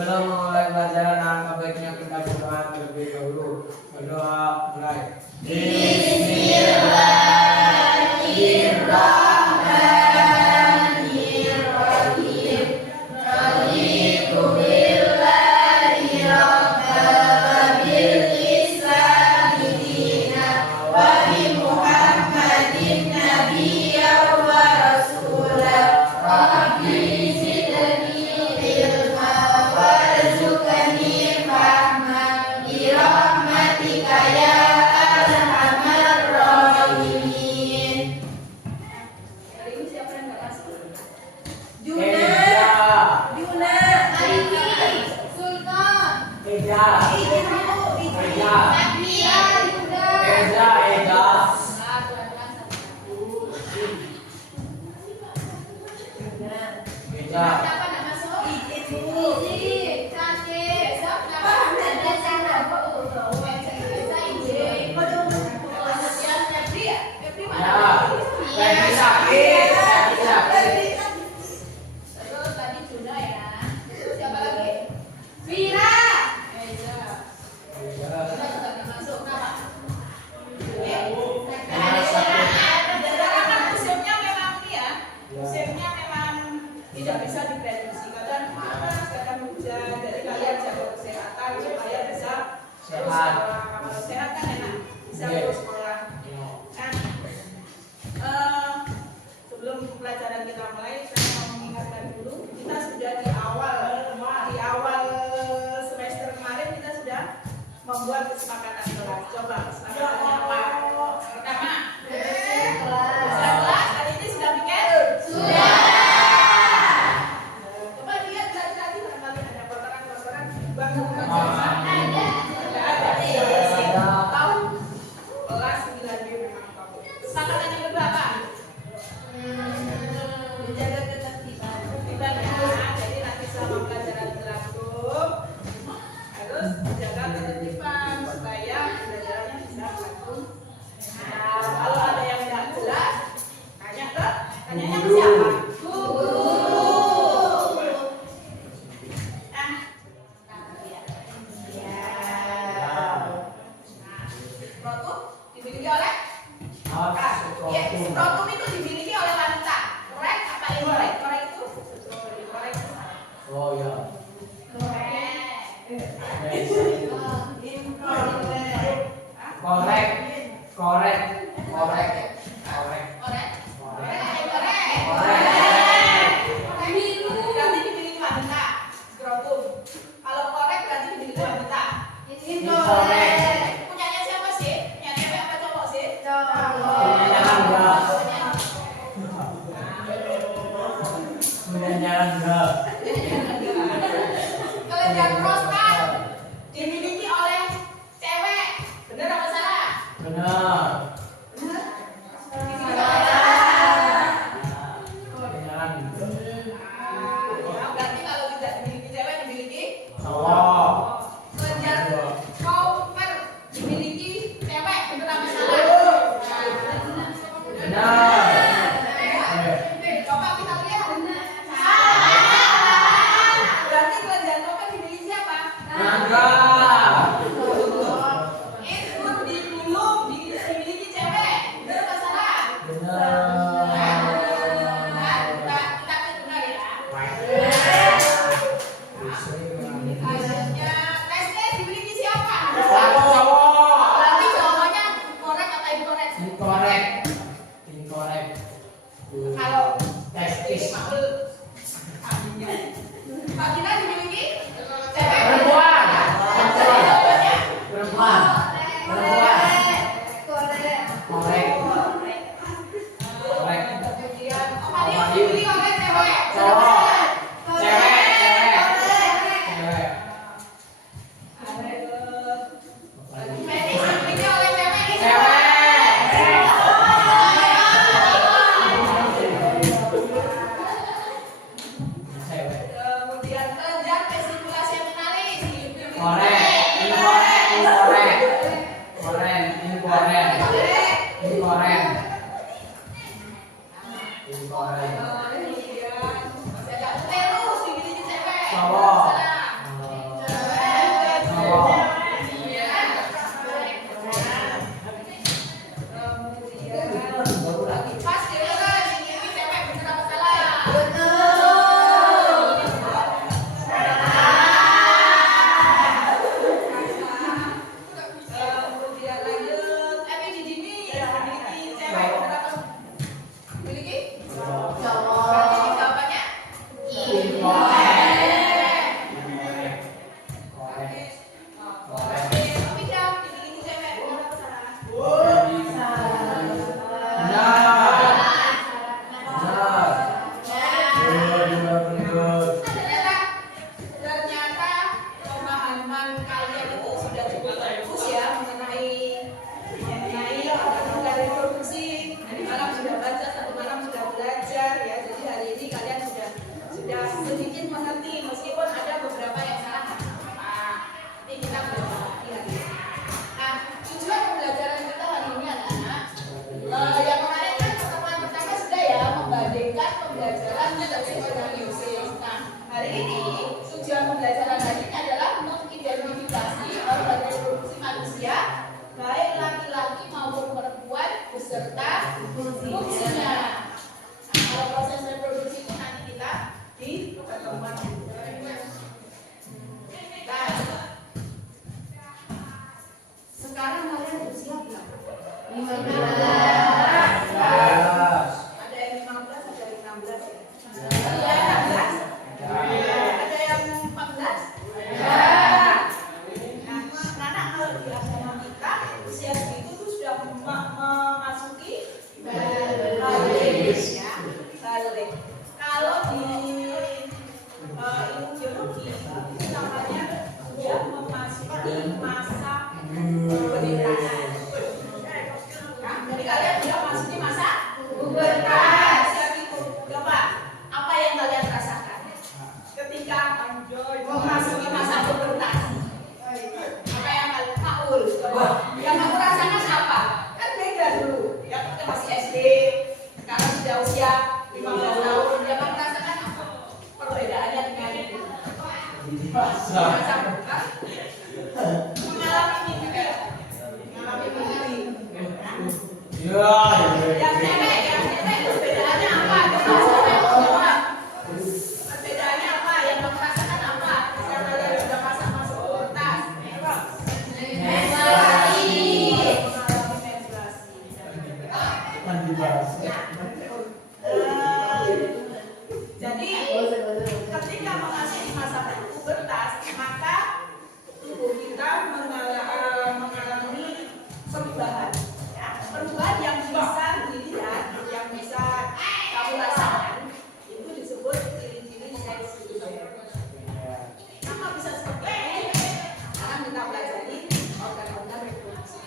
Sebelum memulai pelajaran, alangkah baiknya kita berdoa terlebih dahulu. Berdoa mulai. Bismillahirrahmanirrahim. Raditu billahi rabban bil Islami dinan wa bi Muhammadin nabiyyan wa rasulan. Rabbi zidni ilma warzuqni fahman bi rahmatika ya arhamar rahimin. Hari ini siapa yang nggak masuk? Juna, Arifin, Sultan, Eja, siapa nggak masuk? Izi, Cantik, siapa? Febri mana? Febri sakit. Terus tadi Juna ya. Terus siapa lagi? Vira. Eza. Kita juga nggak masuk. Kenapa? Karena musimnya memang ini ya. Musimnya memang tidak bisa diprediksi. Kadang panas, kadang hujan. Jadi kalian jaga kesehatan supaya bisa terus Sehat. sekolah. Kalau sehat kan enak. Bisa Iya. terus sekolah. Nah, sebelum pelajaran kita mulai, saya mau mengingatkan dulu, kita sudah di awal semester kemarin kita sudah membuat kesepakatan kelas. Coba kesepakatannya apa? Pertama, kelas. Hari ini sudah bikin? Sudah. Coba lihat tadi barangkali ada kotoran-kotoran bangunan tahu kelas 9B memang tahu. Kesepakatan yang kedua apa? Menjaga ketertiban. Jadi nanti selama pelajaran berlangsung harus menjaga ketertiban supaya pelajarannya bisa berlangsung. Nah, kalau ada yang tidak jelas, tanyanya ke siapa? Guru. Protum dimiliki oleh Protum itu dimiliki oleh wanita. Korek apa ini korek? Korek itu? Korek. Oh ya. Korek. Berarti dimiliki wanita. Protum. Kalau korek berarti dimiliki wanita. Punyanya siapa sih? Punya cewek apa cowok sih? Kelenjar prostat dimiliki oleh cewek. Benar apa salah? Benar. Berarti kalau tidak dimiliki cewek dimiliki Cowok. kelenjar Cowper dimiliki cewek. Benar apa salah? Benar. Coba kita lihat. Berarti kelenjar Cowper dimiliki siapa? Naga. Itu di dulu dimiliki cewek. Benar apa salah? Benar. Kita benar ya. Selanjutnya, testes dimiliki siapa? Cowok. Berarti jawabannya korek atau inkorek? Inkorek. Kalau Testis. Makul aminnya. Vagina dimiliki cewek. Perempuan. Jawabannya Perempuan. Korek. kemudian ovarium dimiliki oleh cewek. Cowok. Cewek. Penis dimiliki oleh cewek. Kemudian kelenjar vesikulasi seminalis dimiliki Korek. kemudian masih ada uterus dimiliki cewek. Cowok. Salah. pembelajaran metode organisis. Nah, hari ini tujuan pembelajaran hari ini adalah mengidentifikasi organ reproduksi manusia, baik laki-laki maupun perempuan, beserta fungsinya. Nah, kalau proses reproduksi itu nanti kita di pertemuan. Nah, sekarang kalian berusia berapa? 15. Ada yang 15, ada yang 16 ya? Ada yang 16? Ada yang 14? Nah, karena kalau di agama kita usia segitu tuh sudah memasuki balik ya, balik. Kalau di ilmu biologi itu namanya sudah memasuki masa pubertas. Nah, jadi kalian sudah masuki masa pubertas. Coba, apa yang kalian rasakan ketika memasuki masa pubertas? Apa yang kalian Maul? Yang kamu rasakan apa? Kan beda dulu. Ya kita masih SD, sekarang sudah usia 15 tahun. Yang kamu rasakan apa? Perbedaannya dengan itu? Mengalami mimpi. Yang cewek perbedaannya apa? Perbedaannya apa? Yang kamu rasakan apa? Sekarang kalian sudah masuk pubertas. Menstruasi. Jadi ketika memasuki masa pubertas, maka tubuh kita mengalami perubahan, ya, perubahan yang bisa dilihat, yang bisa kamu rasakan, itu disebut ciri-ciri seks. Kenapa bisa seperti ini? Sekarang kita pelajari organ-organ reproduksi.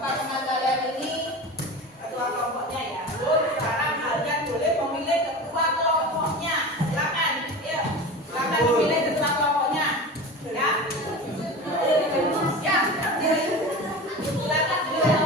Teman kalian ini ketua kelompoknya ya. Sekarang kalian boleh memilih ketua kelompoknya. Silakan, ya. Silakan memilih ketua kelompoknya. Ya. Ya, silakan dilawan.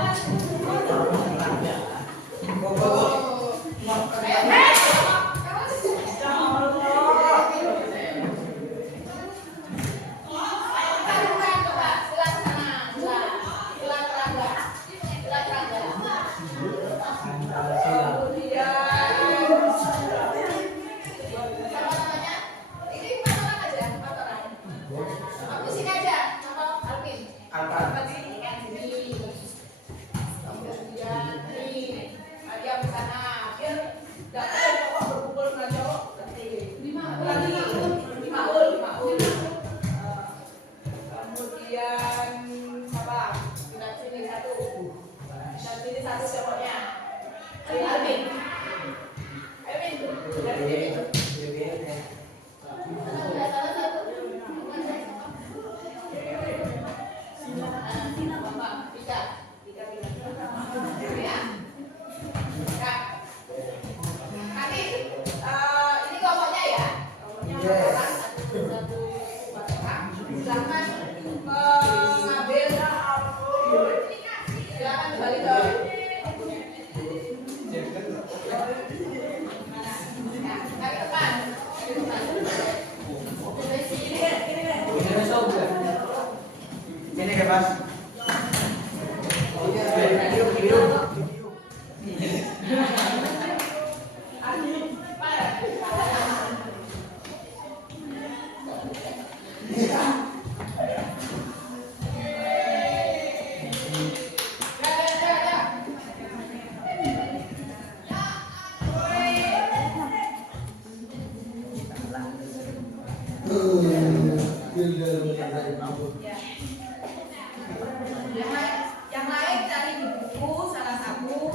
Yang lain cari di buku salah satu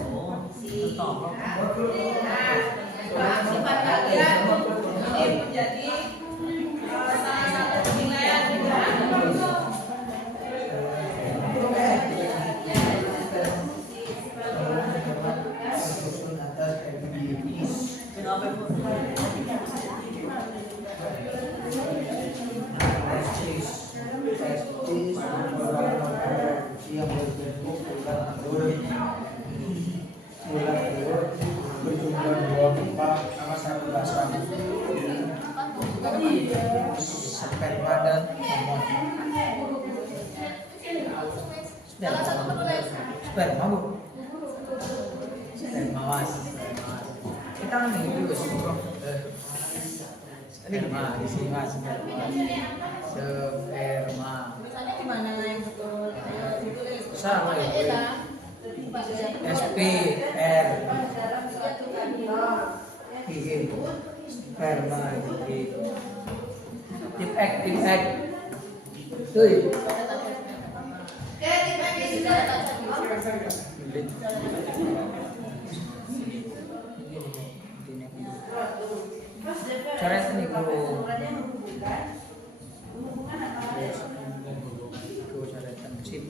sifat kalian ini menjadi salah satu penilaian juga. Salah satu penulis. Sperma bu. Sperma was. Kita kan itu sperma. Sperma di sini mas. Sperma. Tulisannya gimana yang betul? Ayo ditulis. Sama ya. S P R I sperma gitu. Tip X. Tuh. Cara ini guru. Cara sip.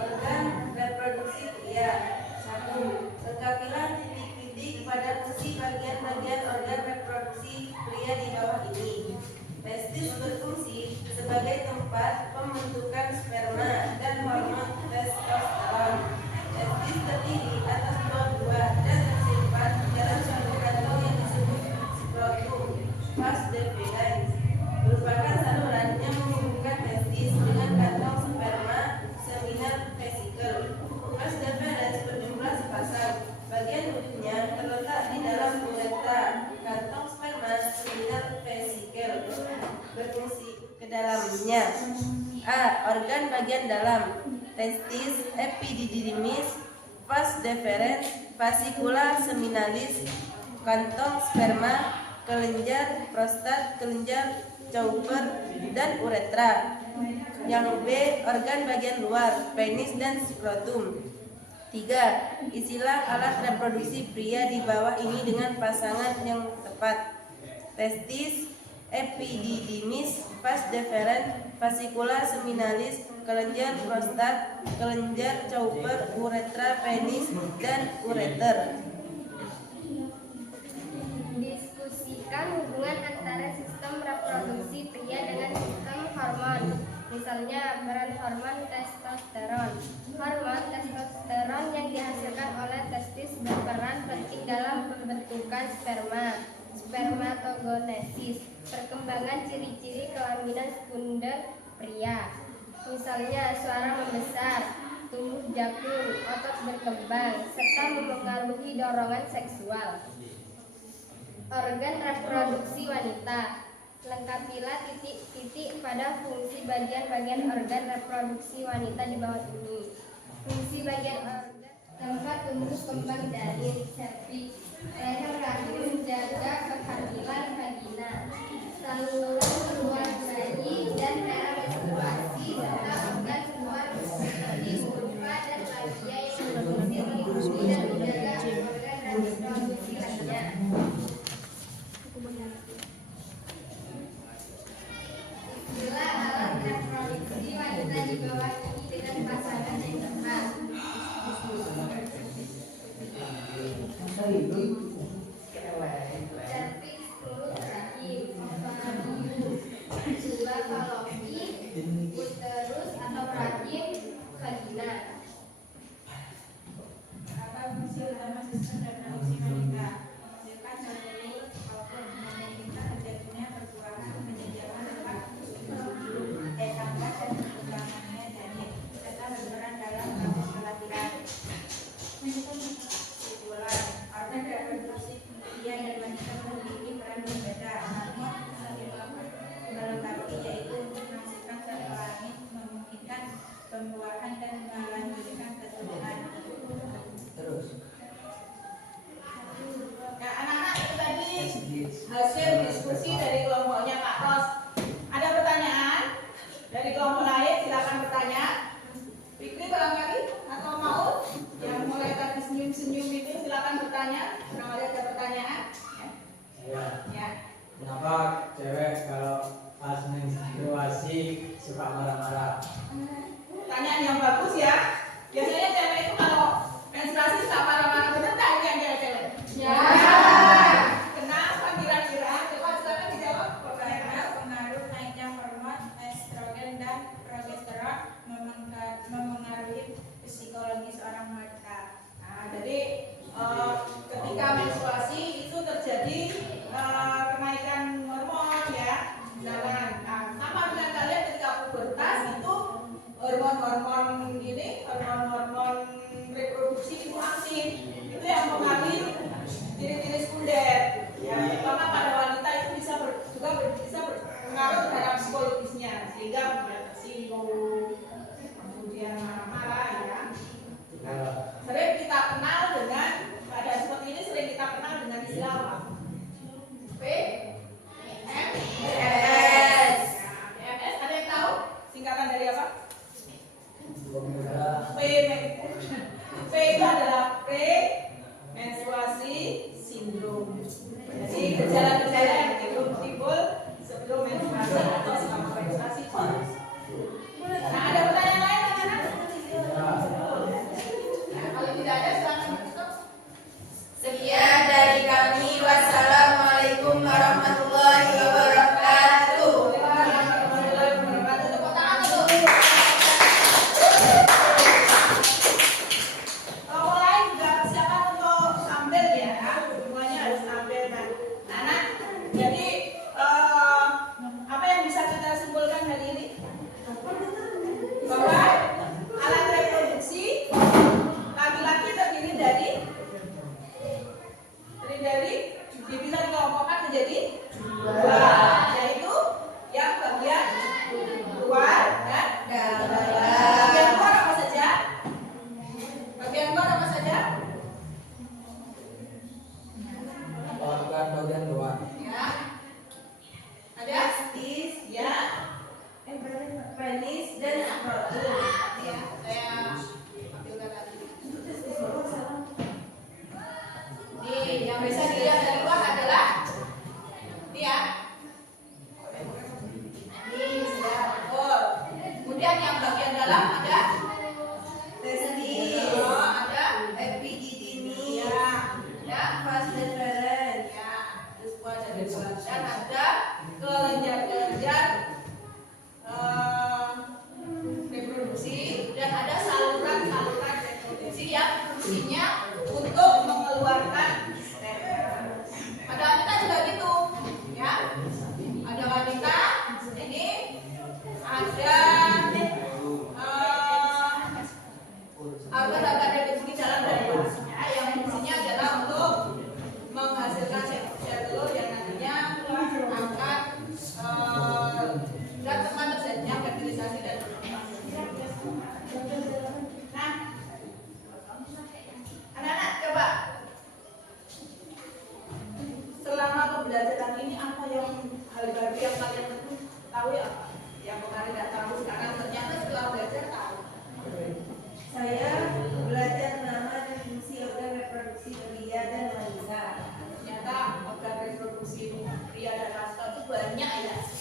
Organ reproduksi pria. 1. Lengkapilah titik-titik pada fungsi bagian-bagian organ reproduksi pria di bawah ini. Testis berfungsi sebagai tempat pembentukan sperma dan hormon testosteron. Testis terdiri atas dua buah dan tersimpan dalam suatu kantong yang disebut skrotum. Vas deferens merupakan saluran yang menghubungkan testis dengan kantong sperma seminal vesikel. Vas deferens berjumlah sepasang. Bagian ujungnya terletak di dalam uretra. Kantong sperma seminal vesikel berfungsi ke dalamnya. A. Organ bagian dalam. Testis, epididymis, vas deferens, fascicula seminalis, kantong sperma, kelenjar prostat, kelenjar Cowper, dan uretra. Yang B. Organ bagian luar, penis dan skrotum. 3. Isilah alat reproduksi pria di bawah ini dengan pasangan yang tepat. Testis, epididymis, vas deferens, fascicula seminalis, kelenjar prostat, kelenjar Cowper, uretra, penis, dan ureter. Diskusikan hubungan antara sistem reproduksi pria dengan sistem hormon. Misalnya peran hormon testosteron. Hormon testosteron yang dihasilkan oleh testis berperan penting dalam pembentukan sperma, spermatogenesis, perkembangan ciri-ciri kelaminan sekunder pria. Misalnya suara membesar, tumbuh jakun, otot berkembang, serta memengaruhi dorongan seksual. Organ reproduksi wanita. Lengkapilah titik-titik pada fungsi bagian-bagian organ reproduksi wanita di bawah ini. Fungsi bagian organ: tempat tumbuh kembang janin, cervix, leher rahim menjaga kehamilan vagina, saluran keluar bayi dan daerah menstruasi, serta organ keluar seperti vulva dan labia yang berfungsi melindungi dan menjaga organ reproduksi lainnya. Istilah alat reproduksi wanita di bawah ini dengan pasangan yang tepat. Cervix, mulut rahim, ovarium, tubula falopi, uterus atau rahim, vagina. Apa fungsi utama sistem reproduksi wanita? Menghasilkan zat telur maupun memungkinkan terjadinya perbuahan penjajahan lemak, tangga dan perkembangannya janin, serta berperan dalam proses kelahiran. Kesimpulan, organ reproduksi pria dan wanita memiliki peran berbeda, namun saling melengkapi, yaitu untuk menghasilkan zat kelamin, memungkinkan pembuahan dan melanjutkan keturunan. Terus. Nah, anak-anak, itu tadi hasil diskusi dari kelompoknya Kak Ros. Ada pertanyaan dari kelompok lain? Silakan bertanya. Fikri barangkali atau mau yang mulai tadi senyum-senyum itu silakan bertanya. Barangkali ada pertanyaan? Ya. Ya. Kenapa cewek kalau pas menstruasi suka marah-marah? Pertanyaan yang bagus ya. Biasanya cewek itu kalau menstruasi suka marah-marah, benar nggak ini yang cewek-cewek? Ya. Kenapa kira-kira? Coba silakan dijawab. Karena pengaruh naiknya hormon estrogen dan progesteron memengaruhi psikologis orang wanita. Nah, jadi ketika menstruasi itu terjadi kenaikan hormon ya. Nah, sama dengan kalian ketika pubertas itu hormon-hormon ini, hormon-hormon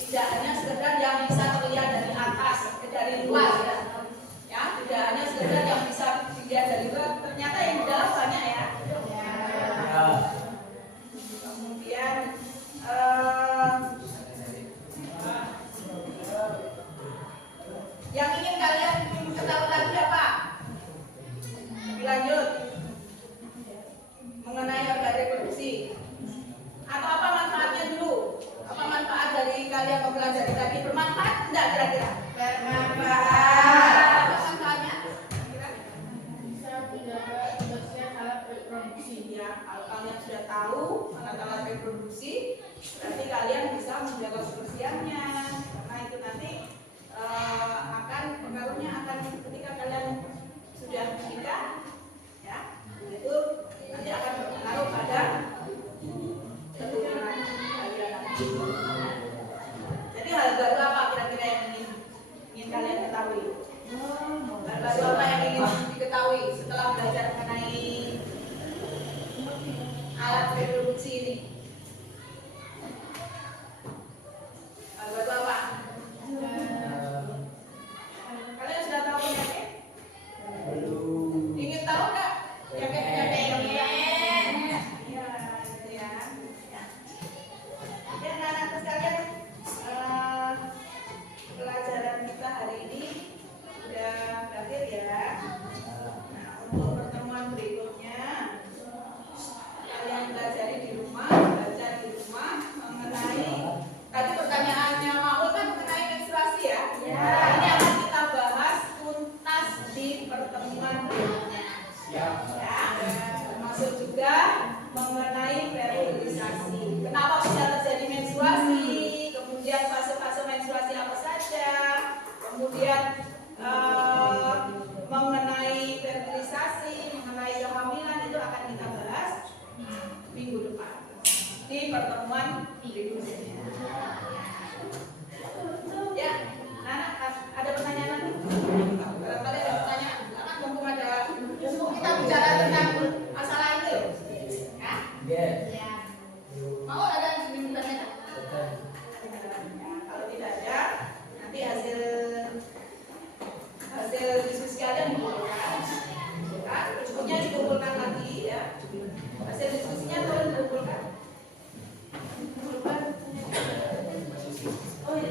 tidak hanya sekedar yang bisa terlihat dari atas, dari luar ya. Ya, tidak hanya sekedar yang bisa dilihat dari luar, ternyata yang di dalam banyak ya. Ya. Kemudian yang ingin kalian ketahui lagi apa? Lebih lanjut mengenai organ reproduksi. Atau apa manfaatnya dulu? Apa manfaat dari kalian mempelajari tadi? Bermanfaat enggak kira-kira? Bermanfaat. Apa manfaatnya? Ya, kalau kalian sudah tahu alat-alat reproduksi, berarti kalian bisa menjaga kebersihannya. Karena itu nanti akan pengaruhnya akan ketika kalian sudah menikah, ya, itu nanti akan berpengaruh pada keturunan kalian. Jadi hal baru apa kira-kira yang ingin kalian ketahui? Hal baru apa yang ingin diketahui setelah belajar mengenai alat reproduksi ini? Hal baru apa? Kalian sudah tahu penyakit? Ingin tahu nggak penyakit-penyakit yang ya, gitu ya. Ya, anak-anak sekalian, pelajaran kita hari ini sudah berakhir ya. Nah, untuk pertemuan berikutnya, kalian pelajari di rumah, baca di rumah mengenai tadi pertanyaannya Maul kan mengenai menstruasi ya. Ini akan kita bahas tuntas di pertemuan berikutnya. Ya, termasuk juga mengenai fertilisasi. Kenapa bisa terjadi menstruasi? Kemudian fase-fase menstruasi apa saja? Kemudian mengenai fertilisasi, mengenai kehamilan itu akan kita bahas minggu depan di pertemuan berikutnya. Ya, Nana, ada pertanyaan lagi? Barangkali ada pertanyaan. Karena mumpung ada, kita bicara tentang masalah itu, ya? Ya. Mau ada yang ingin ditanyakan? Kalau tidak ada, nanti hasil diskusi kalian dikumpulkan. Cukupnya dikumpulkan lagi ya. Hasil diskusinya tolong dikumpulkan. Oh iya,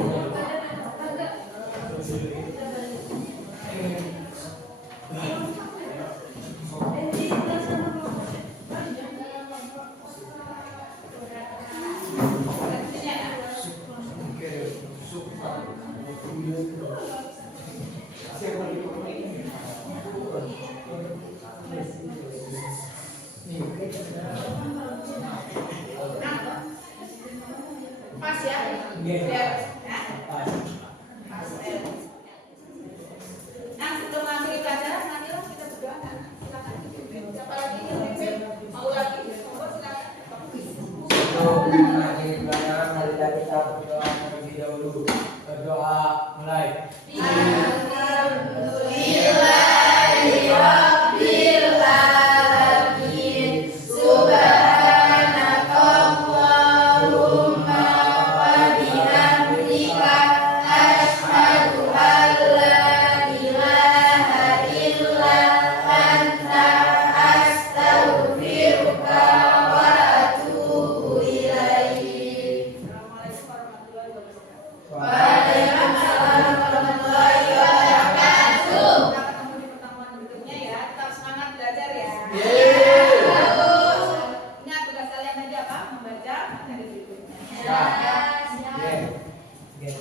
pas ya? Biar, ya? Pas ya. Nah, sebelum mengakhiri pelajaran, nanti lah kita berdoa. Silakan. Siapa lagi yang mau lagi? Monggo silakan. Sebelum mengakhiri pelajaran, marilah kita berdoa terlebih dahulu. Berdoa mulai. Ingat tugas kalian tadi apa? Membaca materi berikutnya. Ya.